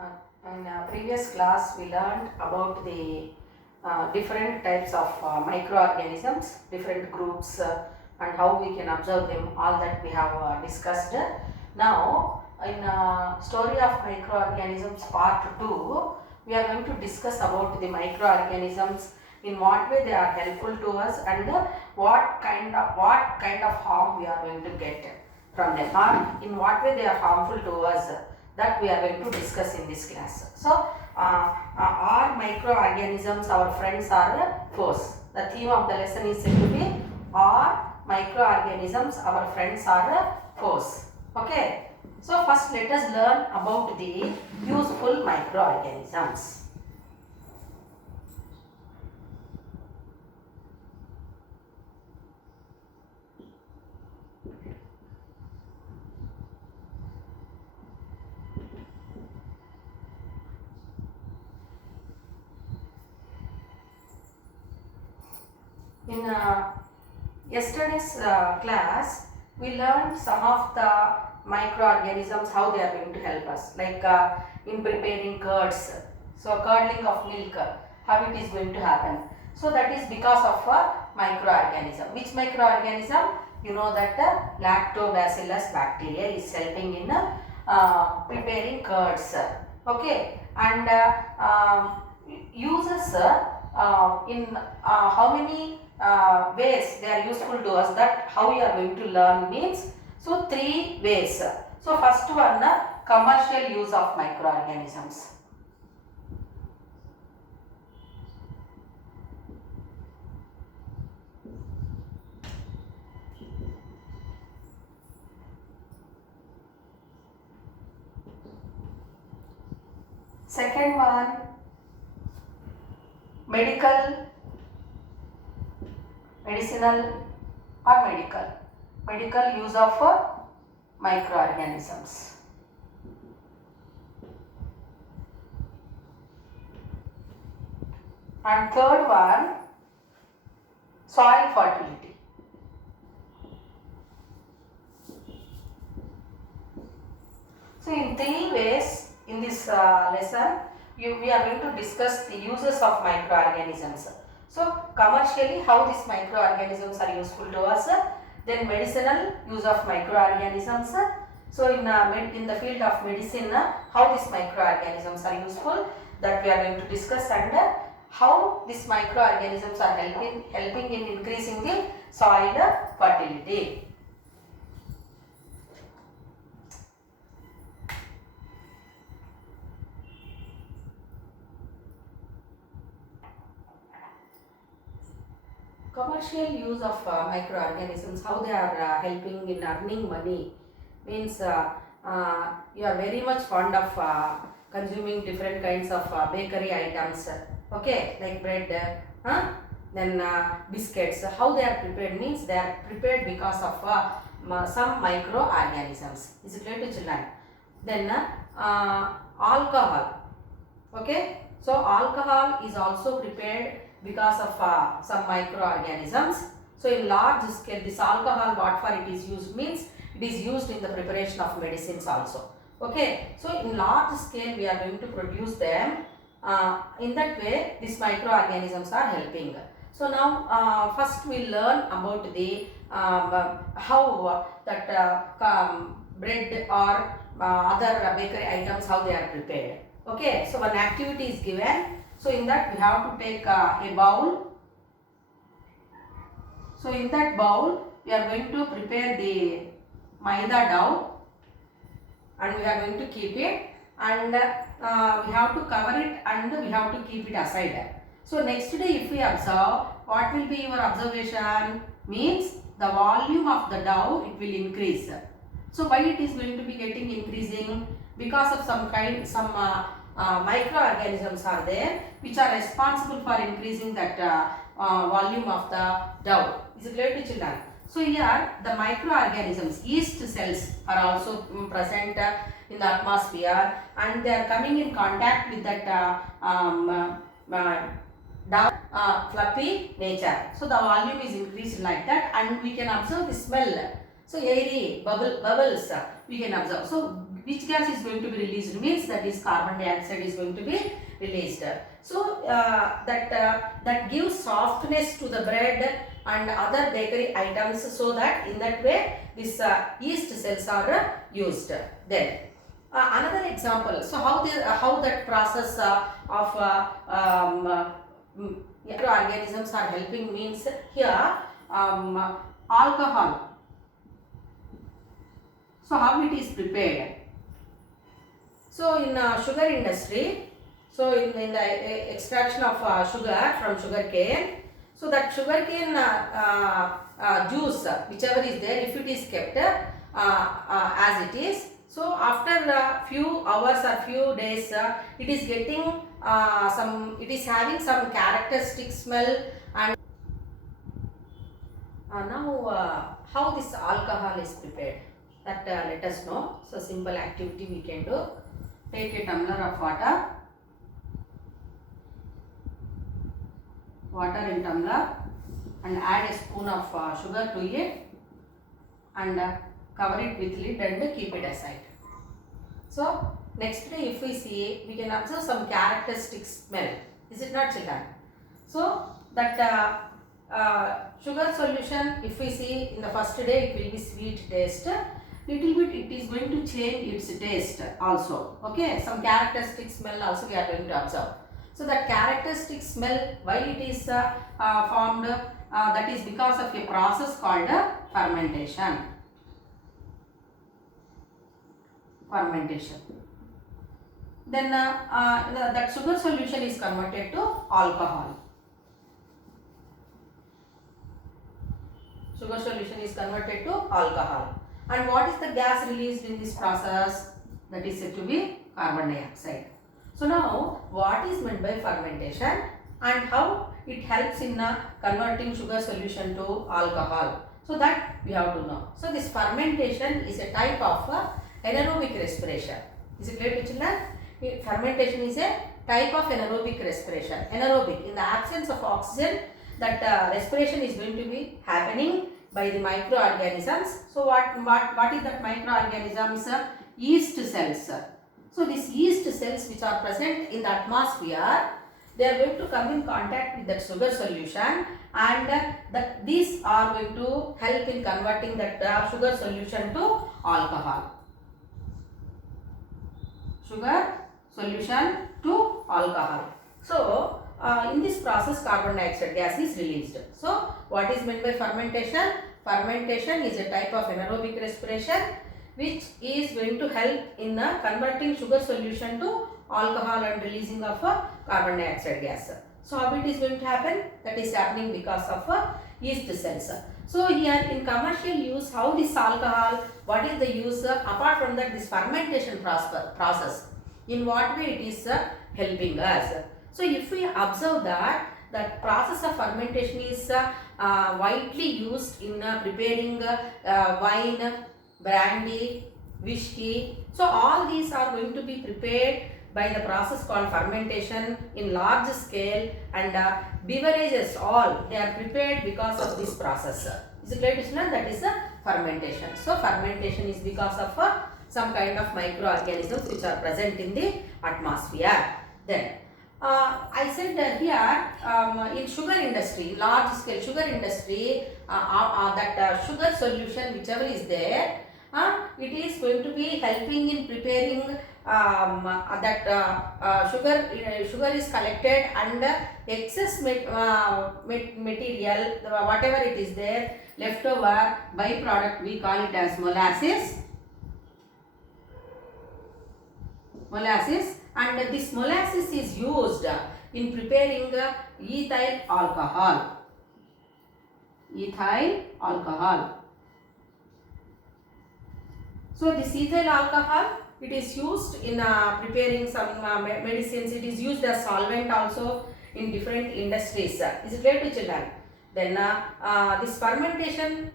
In previous class, we learned about the different types of microorganisms, different groups, and how we can observe them. All that we have discussed. Now, in story of microorganisms part 2, we are going to discuss about the microorganisms, in what way they are helpful to us, and what kind of harm we are going to get from them, or in what way they are harmful to us, that we are going to discuss in this class. So, are microorganisms our friends or foes? The theme of the lesson is said to be, are microorganisms our friends or foes? Okay. So, first let us learn about the useful microorganisms. In yesterday's class, we learned some of the microorganisms, how they are going to help us, like in preparing curds. So, curdling of milk, how it is going to happen. So, that is because of a microorganism. Which microorganism? You know that lactobacillus bacteria is helping in preparing curds. Okay, and uses in how many ways they are useful to us, that how we are going to learn means, so 3 ways. So first one, commercial use of microorganisms. Second one, medicinal or medical use of microorganisms. And third one, soil fertility. So in 3 ways in this lesson, we are going to discuss the uses of microorganisms. So commercially, how these microorganisms are useful to us, then medicinal use of microorganisms. So in the field of medicine, how these microorganisms are useful, that we are going to discuss, and how these microorganisms are helping in increasing the soil fertility. Commercial use of microorganisms, how they are helping in earning money, means you are very much fond of consuming different kinds of bakery items, okay, like bread, then biscuits. How they are prepared means, they are prepared because of some microorganisms. Is it clear to children? Then alcohol, okay, so alcohol is also prepared because of some microorganisms. So in large scale, this alcohol, what for it is used means, it is used in the preparation of medicines also. Okay, so in large scale we are going to produce them. In that way, these microorganisms are helping. So now first we learn about the how that bread or other bakery items, how they are prepared. Okay, so one activity is given. So in that we have to take a bowl. So in that bowl we are going to prepare the maida dough, and we are going to keep it, and we have to cover it, and we have to keep it aside. So next day if we observe, what will be your observation means, the volume of the dough, it will increase. So why it is going to be getting increasing? Because of some microorganisms are there, which are responsible for increasing that volume of the dough. Is it clear to children? So here the microorganisms, yeast cells, are also present in the atmosphere, and they are coming in contact with that dough fluffy nature. So the volume is increased like that, and we can observe the smell. So airy bubbles we can observe. So which gas is going to be released means that is carbon dioxide is going to be released. So that gives softness to the bread and other bakery items, so that in that way this yeast cells are used. Then another example, so how that process of microorganisms are helping means here alcohol. So how it is prepared? So in sugar industry, so in the extraction of sugar from sugar cane, so that sugar cane juice, whichever is there, if it is kept as it is, so after a few hours or few days, it is getting it is having some characteristic smell. And now how this alcohol is prepared, that let us know. So simple activity we can do. Take a tumbler of water in tumbler, and add a spoon of sugar to it, and cover it with lid and keep it aside. So next day if we see, we can observe some characteristic smell. Is it not, children? So that sugar solution, if we see in the first day, it will be sweet taste. Little bit it is going to change its taste also. Okay, some characteristic smell also we are going to observe. So that characteristic smell, why it is formed, that is because of a process called fermentation. Then that sugar solution is converted to alcohol. Sugar solution is converted to alcohol. And what is the gas released in this process? That is said to be carbon dioxide. So now, what is meant by fermentation and how it helps in converting sugar solution to alcohol? So that we have to know. So this fermentation is a type of anaerobic respiration. Is it clear to children? Fermentation is a type of anaerobic respiration. Anaerobic, in the absence of oxygen, that respiration is going to be happening by the microorganisms. So what is that microorganisms? Yeast cells. So these yeast cells which are present in the atmosphere, they are going to come in contact with that sugar solution, and these are going to help in converting that sugar solution to alcohol. Sugar solution to alcohol. So in this process, carbon dioxide gas is released. So what is meant by fermentation? Fermentation is a type of anaerobic respiration which is going to help in converting sugar solution to alcohol and releasing of carbon dioxide gas. So how it is going to happen? That is happening because of yeast cells. So here in commercial use, how this alcohol, what is the use apart from that, this fermentation process, in what way it is helping us? So if we observe that process of fermentation is widely used in preparing wine, brandy, whiskey. So all these are going to be prepared by the process called fermentation in large scale, and beverages all they are prepared because of this process. Is it clear to children? That is fermentation. So fermentation is because of some kind of microorganisms which are present in the atmosphere. Then I said here in sugar industry, large scale sugar industry, that sugar solution whichever is there, it is going to be helping in preparing that sugar is collected, and excess material, whatever it is there, leftover byproduct, we call it as molasses. And this molasses is used in preparing ethyl alcohol. So this ethyl alcohol, it is used in preparing some medicines. It is used as solvent also in different industries. Is it clear to children? Then this fermentation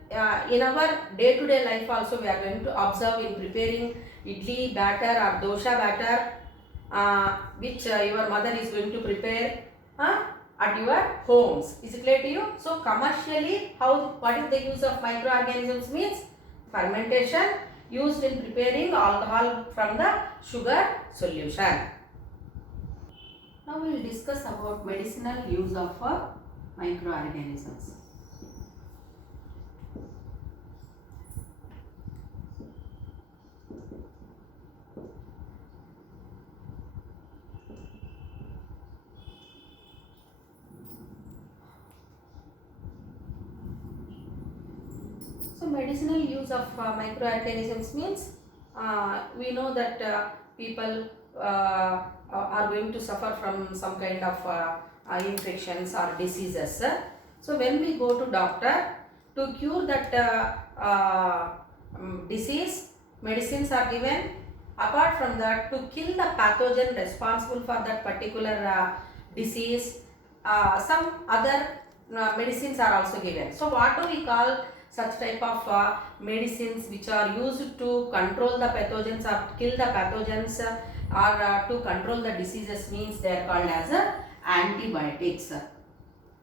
in our day-to-day life also we are going to observe in preparing idli batter or dosha batter, which your mother is going to prepare at your homes. Is it clear to you? So commercially, what is the use of microorganisms means? Fermentation used in preparing alcohol from the sugar solution. Now we will discuss about medicinal use of microorganisms. So medicinal use of microorganisms means we know that people are going to suffer from some kind of infections or diseases. So when we go to doctor to cure that disease, medicines are given. Apart from that, to kill the pathogen responsible for that particular disease, some other medicines are also given. So what do we call such type of medicines which are used to control the pathogens or kill the pathogens or to control the diseases means they are called as antibiotics.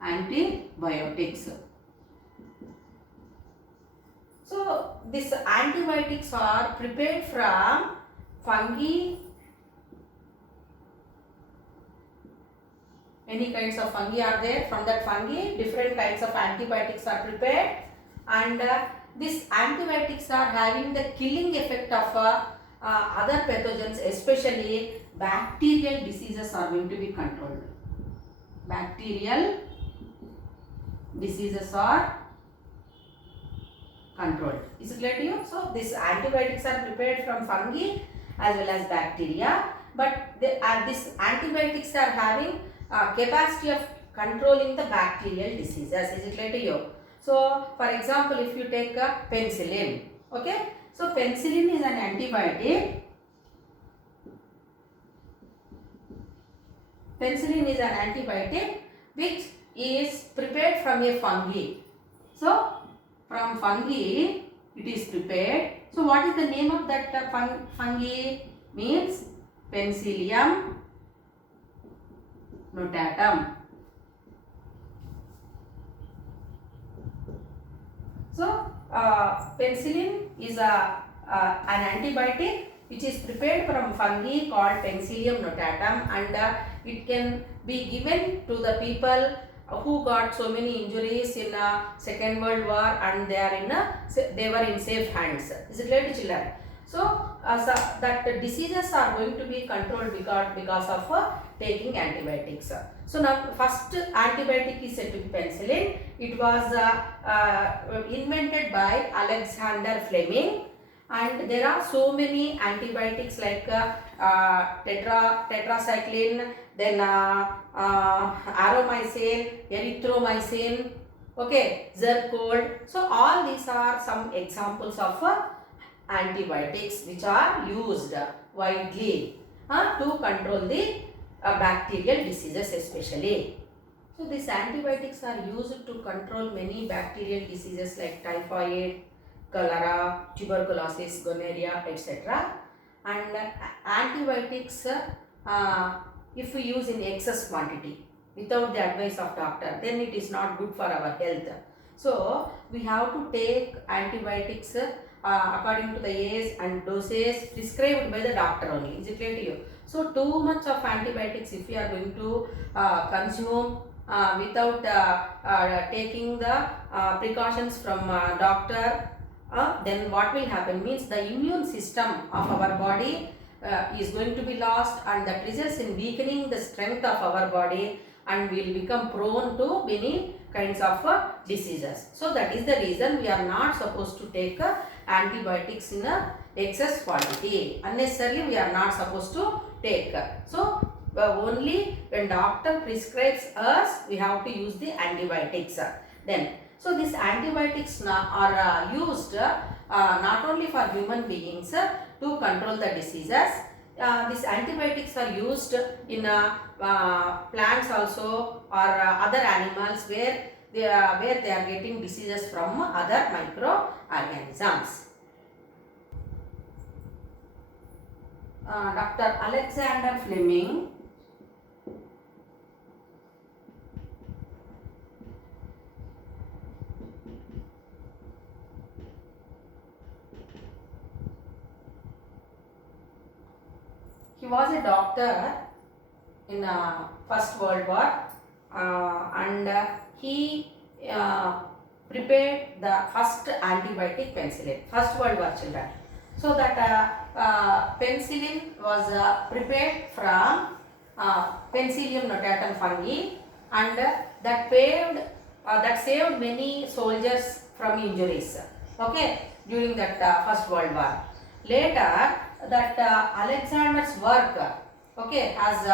Antibiotics. So these antibiotics are prepared from fungi. Any kinds of fungi are there. From that fungi, different kinds of antibiotics are prepared, and these antibiotics are having the killing effect of other pathogens, especially bacterial diseases are going to be controlled. Bacterial diseases are controlled. Is it clear to you? So these antibiotics are prepared from fungi as well as bacteria, but these antibiotics are having capacity of controlling the bacterial diseases. Is it clear to you? So for example, if you take penicillin, okay, so penicillin is an antibiotic. Penicillin is an antibiotic which is prepared from a fungi. So from fungi it is prepared. So what is the name of that fungi? Means Penicillium notatum. So penicillin is an antibiotic which is prepared from fungi called Penicillium notatum, and it can be given to the people who got so many injuries in Second World War, and they were in safe hands. Is it clear to children? So that diseases are going to be controlled because of taking antibiotics. So now first antibiotic is said to be penicillin. It was invented by Alexander Fleming, and there are so many antibiotics like tetracycline, then aromycin, erythromycin, okay, Zircon. So all these are some examples of antibiotics which are used widely to control the bacterial diseases especially. So these antibiotics are used to control many bacterial diseases like typhoid, cholera, tuberculosis, gonorrhea, etc. And antibiotics, if we use in excess quantity without the advice of doctor, then it is not good for our health. So we have to take antibiotics according to the age and dosage prescribed by the doctor only. Is it clear to you? So too much of antibiotics if we are going to consume without taking the precautions from doctor, then what will happen means the immune system of our body is going to be lost, and that results in weakening the strength of our body, and we will become prone to many kinds of diseases. So that is the reason we are not supposed to take antibiotics in excess quantity. Unnecessarily we are not supposed to take. So only when doctor prescribes us, we have to use the antibiotics. Then so these antibiotics are used not only for human beings to control the diseases. These antibiotics are used in plants also, or other animals where they are getting diseases from other microorganisms. Dr. Alexander Fleming was a doctor in First World War, and he prepared the first antibiotic penicillin. First World War children. So that penicillin was prepared from Penicillium notatum fungi, and that saved many soldiers from injuries. Okay, during that First World War. Later, that Alexander's work, okay, has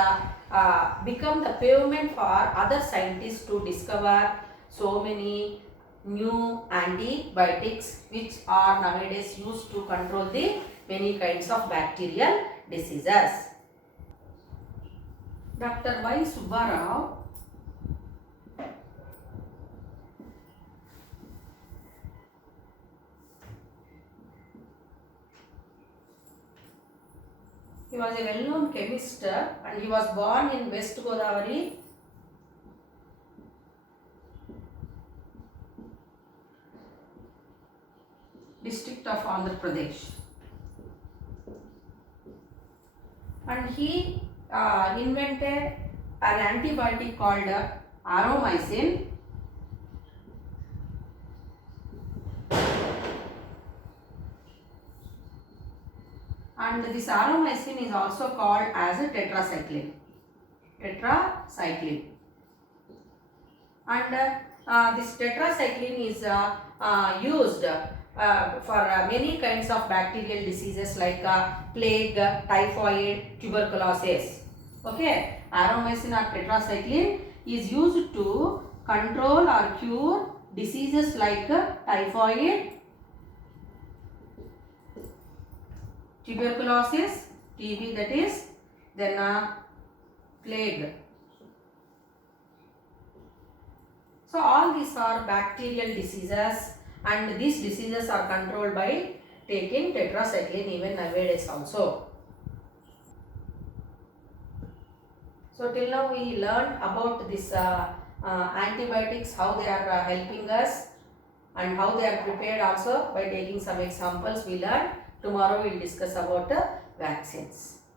become the pavement for other scientists to discover so many new antibiotics which are nowadays used to control the many kinds of bacterial diseases. Dr. Y. Subbarao he was a well-known chemist, and he was born in West Godavari, district of Andhra Pradesh, and he invented an antibiotic called aromycin, and this aromycin is also called as a tetracycline. And this tetracycline is used for many kinds of bacterial diseases like plague, typhoid, tuberculosis. Okay, aromycin or tetracycline is used to control or cure diseases like typhoid, tuberculosis, TB, that is, then plague. So all these are bacterial diseases, and these diseases are controlled by taking tetracycline even nowadays also. So till now we learned about this antibiotics, how they are helping us and how they are prepared also by taking some examples we learned. Tomorrow we will discuss about vaccines.